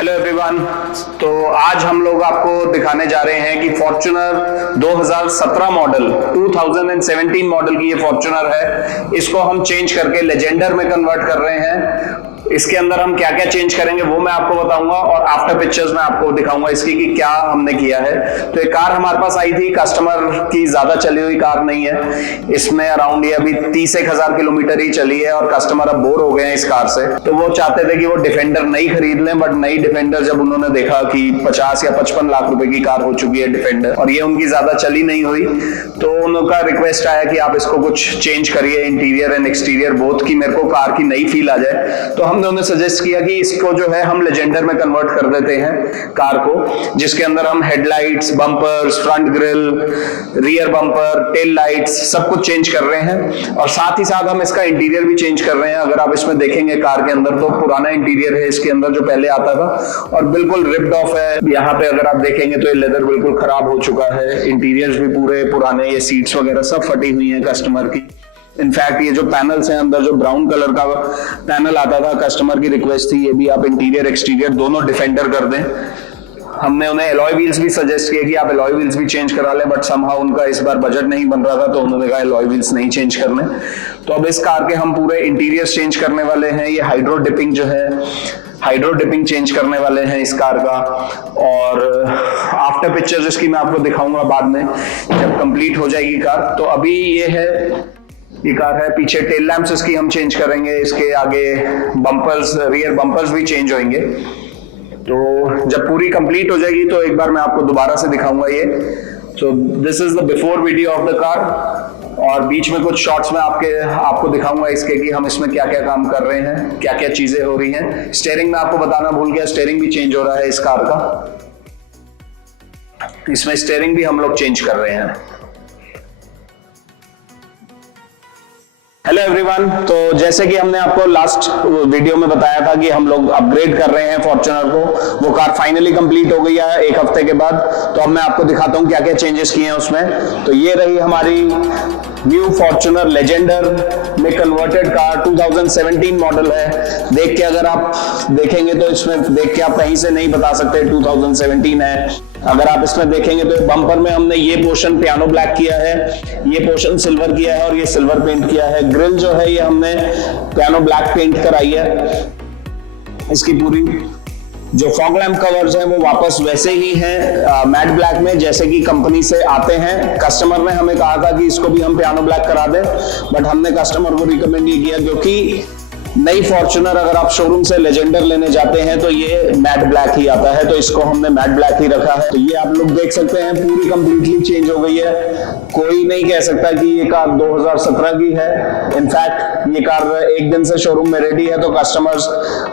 Hello everyone. तो आज हम लोग आपको दिखाने जा रहे हैं कि फॉर्च्यूनर 2017 मॉडल 2017 मॉडल की ये फॉर्च्यूनर है। इसको हम चेंज करके लेजेंडर में कन्वर्ट कर रहे हैं। इसके अंदर हम क्या क्या चेंज करेंगे वो मैं आपको बताऊंगा और आफ्टर पिक्चर्स में आपको दिखाऊंगा इसकी कि क्या हमने किया है। तो एक कार हमारे पास आई थी, कस्टमर की ज्यादा चली हुई कार नहीं है। इसमें अराउंड ये अभी 30,000 किलोमीटर ही चली है और कस्टमर अब बोर हो गए हैं इस कार से। तो वो चाहते थे कि वो डिफेंडर नई खरीद लें, बट नई डिफेंडर जब उन्होंने देखा कि 50 या 55 लाख रुपए की कार हो चुकी है डिफेंडर और ये उनकी ज्यादा चली नहीं हुई, तो उनका रिक्वेस्ट आया कि आप इसको कुछ चेंज करिए, इंटीरियर एंड एक्सटीरियर बोथ, की मेरे को कार की नई फील आ जाए। तो हमने उन्हें सजेस्ट किया कि इसको जो है हम लेजेंडर में कन्वर्ट कर देते हैं कार को, जिसके अंदर हम headlights, bumpers, front grille, rear bumper, tail lights सब कुछ चेंज कर रहे हैं और साथ ही साथ हम इसका इंटीरियर भी चेंज कर रहे हैं। अगर आप इसमें देखेंगे कार के अंदर तो पुराना इंटीरियर है इसके अंदर जो पहले आता था और बिल्कुल रिप्ड ऑफ है। यहाँ पे अगर आप देखेंगे तो ये लेदर बिल्कुल खराब हो चुका है, इंटीरियर्स भी पूरे पुराने, ये सीट्स वगैरह सब फटी हुई हैं कस्टमर की। इनफैक्ट ये जो पैनल्स हैं अंदर, जो ब्राउन कलर का पैनल आता था, कस्टमर की रिक्वेस्ट थी ये भी आप इंटीरियर एक्सटीरियर दोनों डिफेंडर कर दें। हमने उन्हें एलॉय व्हील्स भी सजेस्ट किए कि आप एलॉय व्हील्स भी चेंज करा लें, बट समहाउ उनका इस बार बजट नहीं बन रहा था तो उन्होंने कहा एलॉय व्हील्स नहीं चेंज करने। तो अब इस कार के हम पूरे इंटीरियर चेंज करने वाले हैं। ये हाइड्रो डिपिंग जो है, हाइड्रो डिपिंग चेंज करने वाले हैं इस कार का और आफ्टर पिक्चर्स इसकी मैं आपको दिखाऊंगा बाद में जब कंप्लीट हो जाएगी कार। तो अभी ये है, ये कार है। पीछे टेल लैंप्स इसकी हम चेंज करेंगे, इसके आगे बम्पर्स, रियर बम्पर्स भी चेंज होंगे। तो जब पूरी कंप्लीट हो जाएगी तो एक बार मैं आपको दोबारा से दिखाऊंगा ये। तो this is the before video of the car और बीच में कुछ शॉट्स में आपको दिखाऊंगा इसके कि हम इसमें क्या क्या काम कर रहे हैं, क्या क्या चीजें हो रही हैं। स्टीयरिंग में आपको बताना भूल गया, स्टीयरिंग भी चेंज हो रहा है इस कार का। इसमें स्टीयरिंग भी हम लोग चेंज कर रहे हैं। Hello everyone. तो जैसे कि हमने आपको लास्ट वीडियो में बताया था कि हम लोग अपग्रेड कर रहे हैं फॉर्च्यूनर को, वो कार फाइनली कंप्लीट हो गई है एक हफ्ते के बाद। तो अब मैं आपको दिखाता हूं क्या क्या चेंजेस किए हैं उसमें। तो ये रही हमारी न्यू फॉर्च्यूनर लेजेंडर में कन्वर्टेड कार, 2017 मॉडल है। देख के अगर आप देखेंगे तो इसमें देख के आप कहीं से नहीं बता सकते 2017 है। अगर आप इसमें देखेंगे तो बम्पर में हमने ये पोर्शन पियानो ब्लैक किया है, ये पोर्शन सिल्वर किया है और ये सिल्वर पेंट किया है। ग्रिल जो है ये हमने पियानो ब्लैक पेंट कराई है। इसकी पूरी जो फॉग लैम्प कवर्स हैं वो वापस वैसे ही हैं मैट ब्लैक में जैसे कि कंपनी से आते हैं। कस्टमर ने हमें कहा था कि इसको भी हम पियानो ब्लैक करा दें, बट हमने कस्टमर को रिकमेंड नहीं किया क्योंकि नई फॉर्च्यूनर अगर आप शोरूम से लेजेंडर लेने जाते हैं तो ये मैट ब्लैक ही आता है, तो इसको हमने मैट ब्लैक ही रखा है। तो ये आप लोग देख सकते हैं पूरी कंप्लीटली चेंज हो गई है। कोई नहीं कह सकता कि ये कार 2017 की है। इनफैक्ट ये कार एक दिन से शोरूम में रेडी है, तो कस्टमर्स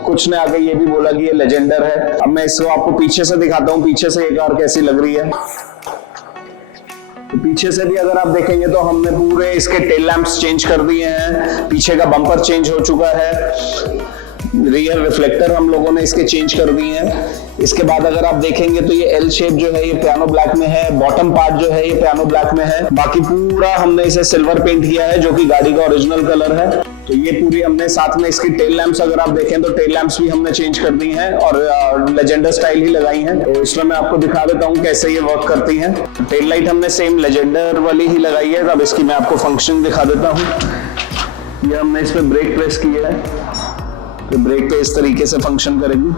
कुछ ने आके ये भी बोला कि ये लेजेंडर है। अब मैं इसको आपको पीछे से दिखाता हूँ, पीछे से ये कार कैसी लग रही है। तो पीछे से भी अगर आप देखेंगे तो हमने पूरे इसके टेल लैंप्स चेंज कर दिए हैं, पीछे का बम्पर चेंज हो चुका है, रियर रिफ्लेक्टर हम लोगों ने इसके चेंज कर दिए हैं। इसके बाद अगर आप देखेंगे तो ये एल शेप जो है ये पियानो ब्लैक में है, बॉटम पार्ट जो है ये पियानो ब्लैक में है। बाकी पूरा हमने इसे सिल्वर पेंट किया है जो कि गाड़ी का ओरिजिनल कलर है। तो ये पूरी हमने साथ में इसकी टेल लैंप्स अगर आप देखें तो टेल लैंप्स भी हमने चेंज कर दी हैं और लेजेंडर स्टाइल ही लगाई हैं। तो इसमें मैं आपको दिखा देता हूँ कैसे ये वर्क करती हैं। टेल लाइट हमने सेम लेजेंडर वाली ही लगाई है। अब इसकी मैं आपको फंक्शन दिखा देता हूँ। ये हमने इसमें ब्रेक प्रेस किया है तो ब्रेक पे इस तरीके से फंक्शन करेगी।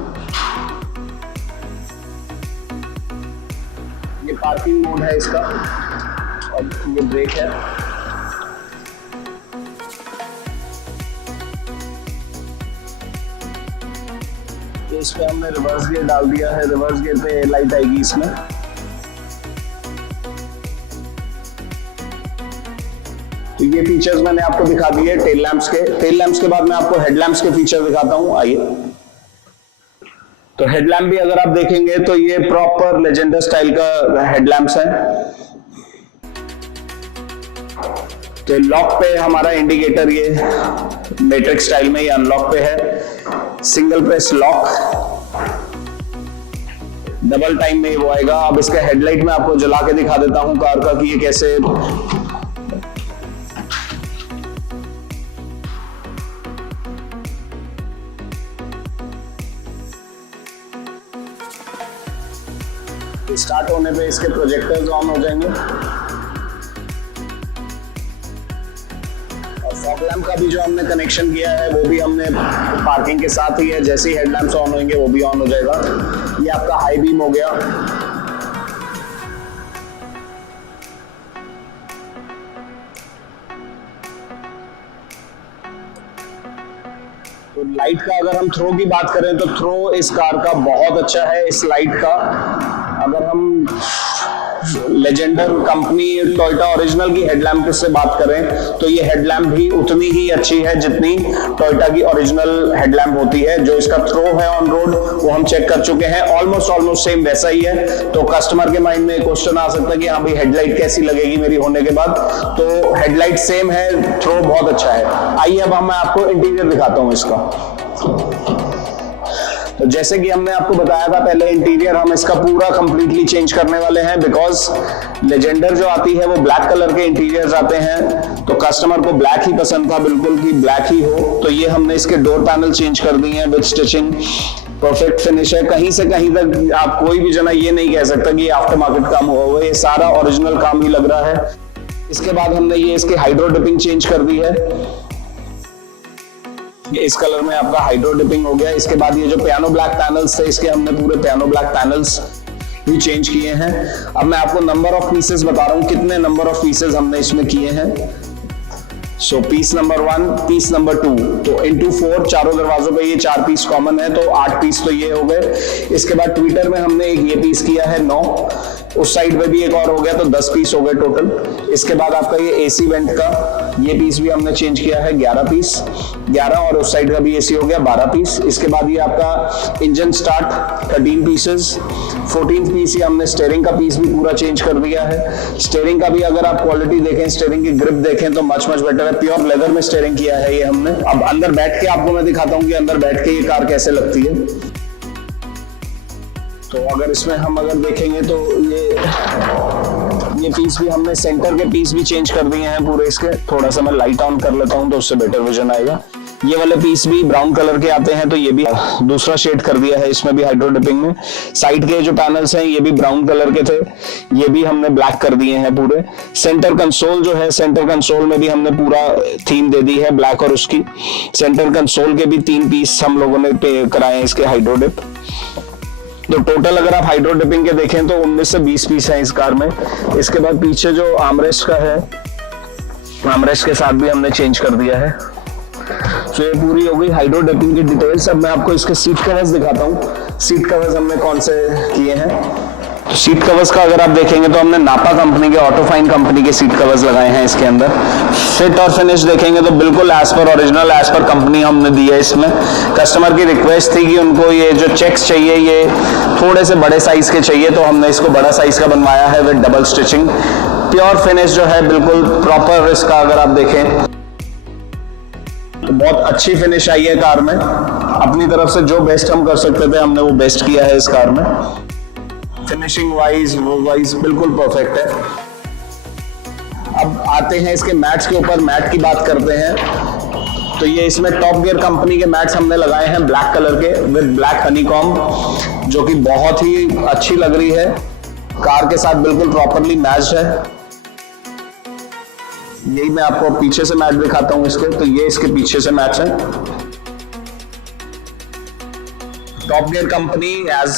ये पार्किंग मोड है इसका और ये ब्रेक है। इस पे हमने रिवर्स गियर डाल दिया है, रिवर्स गियर पे लाइट आएगी इसमें। तो ये फीचर्स मैंने आपको दिखा दिए टेल लैंप्स के। टेल लैंप्स के बाद मैं आपको हेडलैम्प्स के फीचर दिखाता हूं, आइए। तो हेडलैम्प भी अगर आप देखेंगे तो ये प्रॉपर लेजेंडर स्टाइल का हेडलैम्प्स है। तो लॉक पे हमारा इंडिकेटर ये मैट्रिक्स स्टाइल में ये अनलॉक पे है, single press lock, double time में वो आएगा। अब इसका हेडलाइट में आपको जला के दिखा देता हूं कार का कि ये कैसे स्टार्ट होने पे इसके प्रोजेक्टर्स ऑन हो जाएंगे और फॉग लैंप का भी जो हमने कनेक्शन किया है वो भी हमने पार्किंग के साथ ही है। जैसे ही हेडलैम्प्स ऑन होंगे वो भी ऑन हो जाएगा। ये आपका हाई बीम हो गया। तो लाइट का अगर हम थ्रो की बात करें तो थ्रो इस कार का बहुत अच्छा है। इस लाइट का अगर हम लेजेंडर कंपनी टोयोटा ओरिजिनल की हेडलैम्प से बात करें तो ये हेडलैम्प भी उतनी ही अच्छी है जितनी टोयोटा की ओरिजिनल हेडलैम्प होती है। जो इसका थ्रो है ऑन रोड वो हम चेक कर चुके हैं, ऑलमोस्ट सेम वैसा ही है। तो कस्टमर के माइंड में क्वेश्चन आ सकता है कि हाँ भाई हेडलाइट कैसी लगेगी मेरी होने के बाद, तो हेडलाइट सेम है, थ्रो बहुत अच्छा है। आइए अब मैं आपको इंटीरियर दिखाता हूँ इसका। तो जैसे कि हमने आपको बताया था पहले, इंटीरियर हम इसका पूरा कंप्लीटली चेंज करने वाले हैं बिकॉज लेजेंडर जो आती है वो ब्लैक कलर के इंटीरियर्स आते हैं, तो कस्टमर को ब्लैक ही पसंद था, बिल्कुल कि ब्लैक ही हो। तो ये हमने इसके डोर पैनल चेंज कर दिए हैं विद स्टिचिंग, परफेक्ट फिनिश है। कहीं से कहीं तक आप कोई भी जना ये नहीं कह सकता कि आफ्टर मार्केट काम हुआ हुआ है, ये सारा ओरिजिनल काम ही लग रहा है। इसके बाद हमने ये इसके हाइड्रो डिपिंग चेंज कर दी है। इस कलर में आपका हाइड्रो डिपिंग हो गया। इसके बाद ये जो पियानो ब्लैक पैनल्स थे इसके हमने पूरे पियानो ब्लैक पैनल्स भी चेंज किए हैं। अब मैं आपको नंबर ऑफ पीसेस बता रहा हूं, कितने नंबर ऑफ पीसेस हमने इसमें किए हैं। सो पीस नंबर 1, पीस नंबर 2, तो इंटू 4 चारों दरवाजों पे ये 4 पीस कॉमन है, तो 8 पीस तो ये हो गए। इसके बाद ट्विटर में हमने एक ये पीस किया है 9, उस साइड में भी एक और हो गया, तो 10 पीस हो गए टोटल। इसके बाद आपका ये एसी वेंट का ये पीस भी हमने चेंज किया है 11 पीस, 11, और उस साइड का भी एसी हो गया 12 पीस। इसके बाद ये आपका इंजन स्टार्ट 13 पीसेस, 14 पीस ही हमने स्टीयरिंग का पीस भी पूरा चेंज कर दिया है। स्टीयरिंग का भी अगर आप क्वालिटी देखें, स्टीयरिंग की ग्रिप देखें तो मच बेटर है, प्योर लेदर में स्टीयरिंग किया है ये हमने। अब अंदर बैठ के आपको मैं दिखाता हूँ कि अंदर बैठ के ये कार कैसे लगती है। तो अगर इसमें हम देखेंगे तो ये पीस भी हमने सेंटर के पीस भी चेंज कर दिए हैं पूरे इसके। थोड़ा सा मैं लाइट ऑन कर लेता हूं तो उससे बेटर विजन आएगा। ये वाले पीस भी ब्राउन कलर के आते हैं, तो ये भी दूसरा शेड कर दिया है इसमें भी हाइड्रो डिपिंग में। साइड के जो पैनल्स हैं ये भी ब्राउन कलर के थे, ये भी हमने ब्लैक कर दिए हैं पूरे। सेंटर कंसोल जो है, सेंटर कंसोल में भी हमने पूरा थीम दे दी है ब्लैक, और उसकी सेंटर कंसोल के भी 3 पीस हम लोगों ने पे कराए हैं इसके हाइड्रो डिप। तो टोटल अगर आप हाइड्रो डिपिंग के देखें तो 19 से 20 पीस हैं इस कार में। इसके बाद पीछे जो आर्मरेस्ट का है, आर्मरेस्ट के साथ भी हमने चेंज कर दिया है। तो ये पूरी हो गई हाइड्रो डिपिंग की डिटेल्स। अब मैं आपको इसके सीट कवर्स दिखाता हूँ। सीट कवर्स हमने कौन से किए हैं। तो सीट कवर्स का अगर आप देखेंगे तो हमने नापा कंपनी के, ऑटोफाइन कंपनी के सीट कवर्स लगाए हैं इसके अंदर। फिट और फिनिश देखेंगे तो बिल्कुल as per original, as per company हमने दी है इसमें। कस्टमर की रिक्वेस्ट थी कि उनको ये जो चेक्स चाहिए ये थोड़े से बड़े साइज के चाहिए, तो हमने इसको बड़ा साइज का बनवाया है with double stitching. Pure finish जो है बिल्कुल प्रॉपर इसका अगर आप देखें तो बहुत अच्छी फिनिश आई है कार में। अपनी तरफ से जो बेस्ट हम कर सकते थे हमने वो बेस्ट किया है इस कार में। फिनिशिंग वाइज बिल्कुल परफेक्ट है। अब आते हैं इसके मैट्स के ऊपर, मैट की बात करते हैं। तो ये इसमें टॉप गियर कंपनी के मैट्स हमने लगाए हैं ब्लैक कलर के विद ब्लैक हनीकॉम, जो कि बहुत ही अच्छी लग रही है, कार के साथ बिल्कुल प्रॉपरली मैच्ड है। यही मैं आपको पीछे से मैट दिखाता हूं इसके, तो ये इसके पीछे से मैच है। टॉप गियर कंपनी एज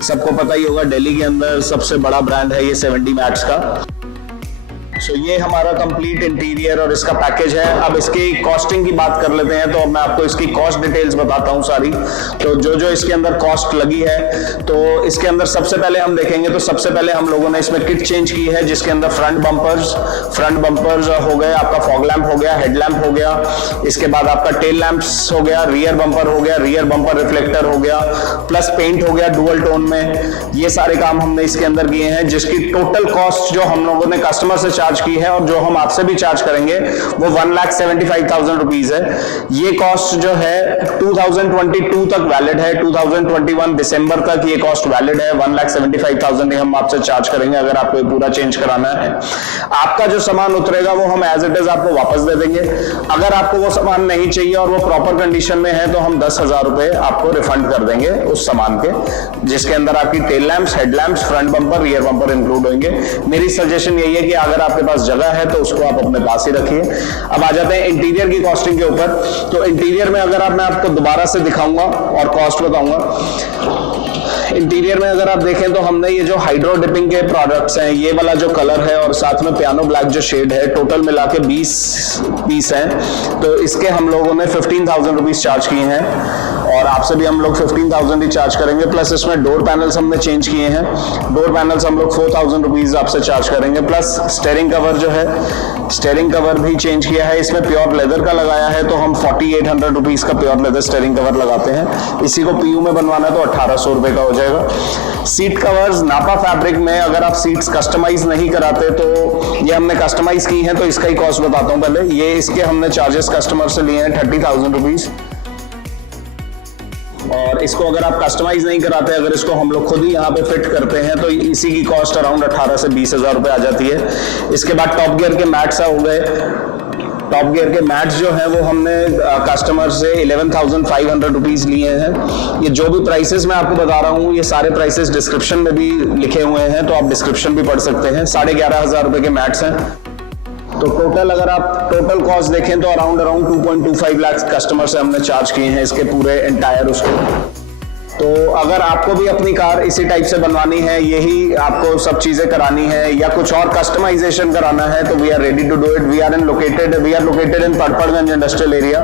सबको पता ही होगा दिल्ली के अंदर सबसे बड़ा ब्रांड है ये 70 मैट्स का। सो ये हमारा कंप्लीट इंटीरियर और इसका पैकेज है। अब इसकी कॉस्टिंग की बात कर लेते हैं, तो अब मैं आपको इसकी कॉस्ट डिटेल्स बताता हूं सारी। तो जो इसके अंदर कॉस्ट लगी है, तो इसके अंदर सबसे पहले हम देखेंगे तो सबसे पहले हम लोगों ने इसमें किट चेंज की है, जिसके अंदर फ्रंट बम्पर्स हो गए, आपका फॉग लैंप हो गया, हेडलैम्प हो गया, इसके बाद आपका टेल लैंप्स हो गया, रियर बम्पर हो गया, रियर बम्पर रिफ्लेक्टर हो गया, प्लस पेंट हो गया डुअल टोन में। ये सारे काम हमने इसके अंदर किए हैं, जिसकी टोटल कॉस्ट जो हम लोगों ने कस्टमर से चार्ज चार्ज की है और जो हम आपसे भी चार्ज करेंगे वो 1,75,000 रुपीज है। ये कॉस्ट जो है 2022 तक वैलिड है, 2021 दिसंबर तक ये कॉस्ट वैलिड है। 1,75,000 हम आपसे चार्ज करेंगे अगर आपको पूरा चेंज कराना है। आपका जो सामान उतरेगा वो हम एज इट इज आपको वापस दे देंगे। अगर आपको वो सामान नहीं चाहिए और वो प्रॉपर कंडीशन में है तो हम 10,000 रुपए आपको रिफंड कर देंगे उस सामान के, जिसके अंदर आपकी tail lamps, head lamps, front bumper, rear bumper include होंगे। मेरी सजेशन यही है कि अगर आपके पास जगह है तो उसको आप अपने पास ही रखिए। अब आ जाते हैं इंटीरियर की कॉस्टिंग के ऊपर। तो इंटीरियर में अगर मैं आपको दोबारा से दिखाऊंगा और कॉस्ट बताऊंगा। इंटीरियर में अगर आप देखें तो हमने ये जो हाइड्रो डिपिंग के प्रोडक्ट्स हैं, ये वाला जो कलर है और साथ में पियानो ब्लैक जो शेड है, टोटल मिला के 20 पीस हैं। तो इसके हम लोगों ने 15,000 रुपीज चार्ज किए हैं और आपसे भी हम लोग 15,000 ही चार्ज करेंगे। प्लस इसमें डोर पैनल्स हमने चेंज किए हैं, डोर पैनल्स हम लोग 4,000 रुपीज आपसे चार्ज करेंगे। प्लस स्टेयरिंग कवर जो है, स्टेयरिंग कवर भी चेंज किया है, इसमें प्योर लेदर का लगाया है तो हम 4,800 रुपीज का प्योर लेदर स्टेयरिंग कवर लगाते हैं। इसी को पीयू में बनवाना है तो 1,800 रुपए का हो जाएगा। सीट कवर्स नापा फैब्रिक में अगर आप सीट्स कस्टमाइज नहीं कराते तो ये हमने कस्टमाइज की हैं, तो इसका ही कॉस्ट बताता हूं पहले। ये इसके हमने चार्जेस कस्टमर से लिए हैं 30,000 रुपीज। और इसको अगर आप कस्टमाइज नहीं कराते, अगर इसको हम लोग खुद ही यहाँ पे फिट करते हैं तो इसी की कॉस्ट अराउंड 18 से 20,000 रुपए आ जाती है। इसके बाद टॉप गियर के मैट्स हो गए। टॉप गियर के मैट्स जो हैं वो हमने कस्टमर से 11,500 रुपीज लिए हैं। ये जो भी प्राइसेस मैं आपको बता रहा हूँ ये सारे प्राइसेस डिस्क्रिप्शन में भी लिखे हुए हैं, तो आप डिस्क्रिप्शन भी पढ़ सकते हैं। 11,500 रुपए के मैट्स हैं। तो टोटल अगर आप टोटल कॉस्ट देखें तो अराउंड 2.25 लाख कस्टमर से हमने चार्ज किए हैं इसके पूरे एंटायर उसको। तो अगर आपको भी अपनी कार इसी टाइप से बनवानी है, यही आपको सब चीजें करानी है या कुछ और कस्टमाइजेशन कराना है तो we are ready to do it. We are located in Patparganj industrial area.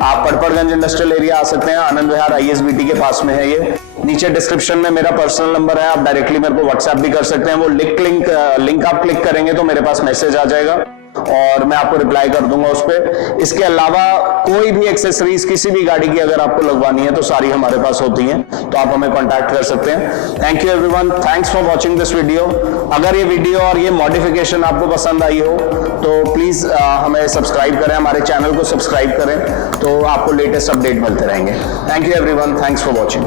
आप पड़पड़गंज इंडस्ट्रियल एरिया आ सकते हैं, आनंद विहार ISBT के पास में है ये। नीचे डिस्क्रिप्शन में मेरा पर्सनल नंबर है, आप डायरेक्टली मेरे को व्हाट्सएप भी कर सकते हैं। वो लिंक आप क्लिक करेंगे तो मेरे पास मैसेज आ जाएगा और मैं आपको रिप्लाई कर दूंगा उस पर। इसके अलावा कोई भी एक्सेसरीज किसी भी गाड़ी की अगर आपको लगवानी है तो सारी हमारे पास होती हैं, तो आप हमें कांटेक्ट कर सकते हैं। Thank you everyone, thanks for watching this video. अगर ये वीडियो और ये मॉडिफिकेशन आपको पसंद आई हो तो प्लीज हमें सब्सक्राइब करें, हमारे चैनल को सब्सक्राइब करें, तो आपको लेटेस्ट अपडेट मिलते रहेंगे। Thank you everyone, thanks for watching.